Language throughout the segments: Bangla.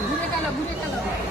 ঘুরে গেল ঘুরে গেল ঘুরে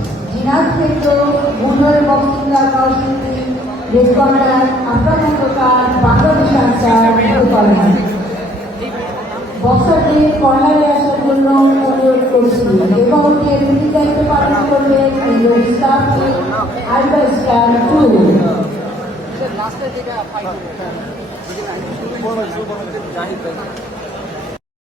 নরসিংদী রেড কর্নার আমরা মমতার বাংলাদেশ আনসার ব্লু বক্সারদের কর্নারে আসার জন্য অনুরোধ করছি। এবং এর দায়িত্ব পালন করবেন স্টাফ আলবা স্টার টু। লাস্টের দিকে